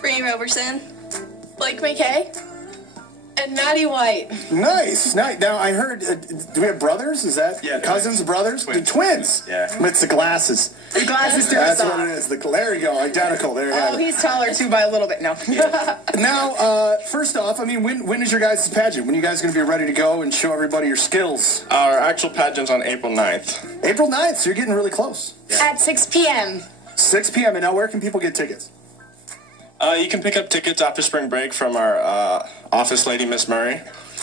Bree Roberson, Blake McKay, and Maddie White. Nice. Now, I heard, do we have brothers? Is that cousins, brothers? Twins. The twins. Yeah. It's the glasses. The glasses do That's the what it is. There you go. Identical. There you have Oh, it. he's taller too by a little bit. No. Now, first off, I mean, when is your guys' pageant? When are you guys going to be ready to go and show everybody your skills? Our actual pageant's on April 9th. April 9th, so you're getting really close. At 6 p.m. 6 p.m. And now where can people get tickets? You can pick up tickets after spring break from our office lady, Miss Murray.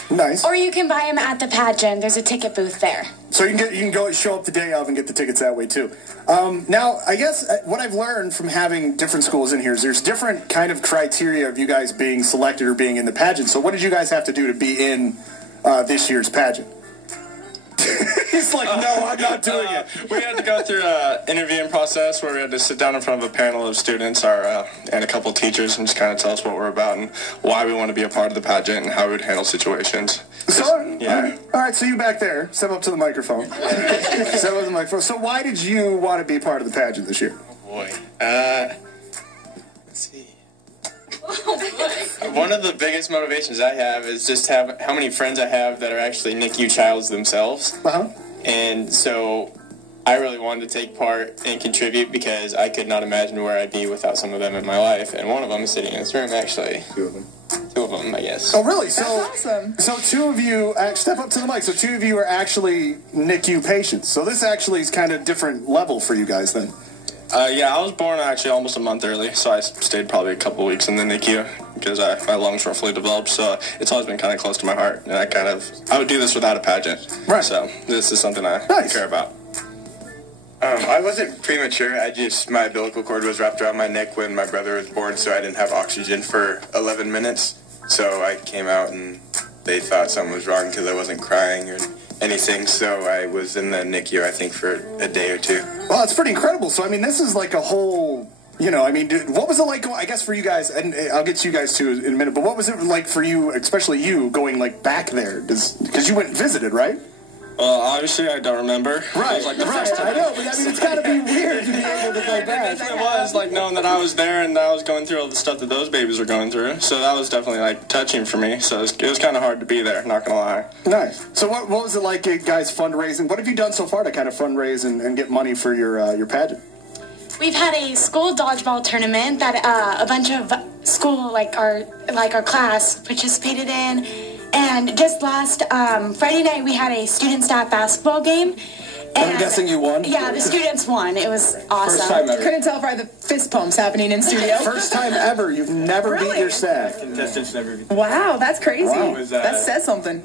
Nice. Or you can buy them at the pageant. There's a ticket booth there. So you can go show up the day of and get the tickets that way too. Now, I guess what I've learned from having different schools in here is there's different kind of criteria of you guys being selected or being in the pageant. So what did you guys have to do to be in this year's pageant? He's like, no, I'm not doing it. We had to go through an interviewing process where we had to sit down in front of a panel of students and a couple teachers and just kind of tell us what we're about and why we want to be a part of the pageant and how we would handle situations. So, yeah. All right, so you back there, step up to the microphone. Step up to the microphone. So why did you want to be part of the pageant this year? Oh boy. Let's see. One of the biggest motivations I have is just how many friends I have that are actually NICU childs themselves. Uh-huh. And so I really wanted to take part and contribute because I could not imagine where I'd be without some of them in my life. And one of them is sitting in this room, actually. Two of them. Two of them, I guess. Oh, really? So, That's awesome. So two of you, step up to the mic. So two of you are actually NICU patients. So this actually is kind of different level for you guys then. Yeah, I was born actually almost a month early, so I stayed probably a couple weeks in the NICU because my lungs were fully developed, so it's always been kind of close to my heart, and I would do this without a pageant. Right. So this is something I care about. I wasn't premature. My umbilical cord was wrapped around my neck when my brother was born, so I didn't have oxygen for 11 minutes. So I came out and they thought something was wrong because I wasn't crying or anything. So I was in the NICU, I think, for a day or two. Well, it's pretty incredible. So, I mean, this is like a whole, what was it like, I guess, for you guys, and I'll get to you guys too in a minute, but what was it like for you, especially you, going, like, back there? Because you went and visited, right? Well, obviously, I don't remember. Right, It was like the first time. I know, but I mean, it's got to be weird to be able to go back. It definitely was, like, knowing that I was there and I was going through all the stuff that those babies were going through. So that was definitely, like, touching for me. So it was kind of hard to be there, not going to lie. Nice. So what was it like, guys, fundraising? What have you done so far to kind of fundraise and get money for your pageant? We've had a school dodgeball tournament that a bunch of school, our class, participated in. And just last Friday night, we had a student-staff basketball game. And I'm guessing you won? Yeah, the students won. It was awesome. First time ever. Couldn't tell by the fist pumps happening in studio. First time ever. You've never beat your staff. Contestants never beat. Wow, that's crazy. Wow. That says something.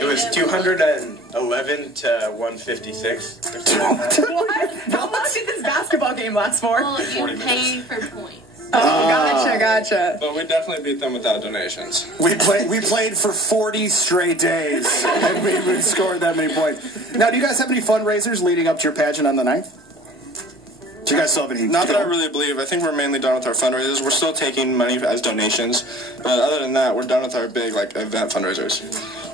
It was 211 to 156. What? How long did this basketball game last for? Well, you pay for points. Oh, gotcha. But we definitely beat them without donations. We played for 40 straight days, and we scored that many points. Now, do you guys have any fundraisers leading up to your pageant on the 9th? Do you guys still have any? Not that I really believe. I think we're mainly done with our fundraisers. We're still taking money as donations, but other than that, we're done with our big event fundraisers.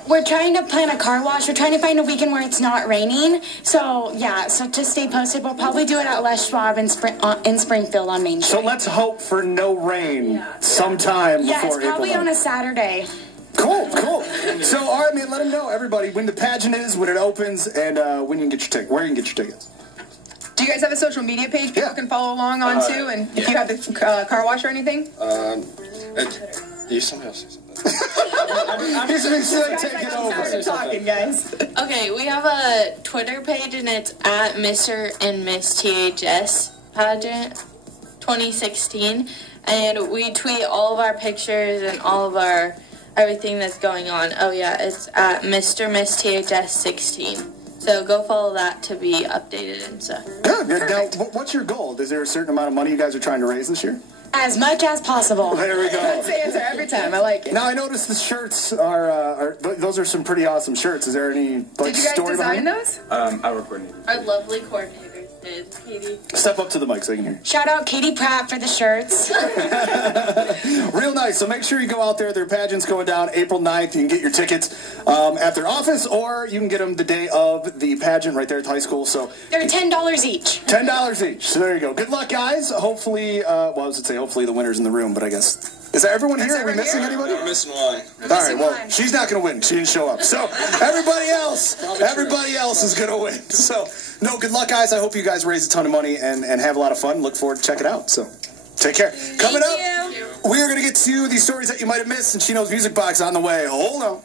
We're trying to plan a car wash. We're trying to find a weekend where it's not raining. So just stay posted. We'll probably do it at Les Schwab in Springfield on Main Street. So let's hope for no rain sometime before April. Yeah, it's probably on a Saturday. Cool. So, all right, man, let them know, everybody, when the pageant is, when it opens, and when you can get your ticket, where you can get your tickets. Do you guys have a social media page people can follow along on too? And if you have the car wash or anything? Somebody else say something. He's been taking over. Talking, guys. Okay, we have a Twitter page, and it's at Mr. and Miss THS Pageant 2016, and we tweet all of our pictures and all of our everything that's going on. Oh yeah, it's at Mr. Miss THS 16. So go follow that to be updated and stuff. Good. Now, what's your goal? Is there a certain amount of money you guys are trying to raise this year? As much as possible. There we go. That's the answer every time. I like it. Now, I noticed the shirts those are some pretty awesome shirts. Is there any Did you guys story design behind those? Our coordinator. Our lovely coordinators did. is Katie. Step up to the mic so I can hear. Shout out Katie Pratt for the shirts. Real nice. So make sure you go out there. Their pageant's going down April 9th. You can get your tickets at their office, or you can get them the day of the pageant right there at the high school. So They're $10 each. $10 each. So there you go. Good luck, guys. Hopefully, well, I was going to say hopefully the winner's in the room, but I guess. Is that everyone here? Are we missing anybody? We're missing one. All right, well, she's not going to win. She didn't show up. So everybody else is going to win. So, no, good luck, guys. I hope you guys raise a ton of money and have a lot of fun. Look forward to check it out. So take care. Coming up, we are going to get to the stories that you might have missed, and Chino's Music Box on the way. Hold on.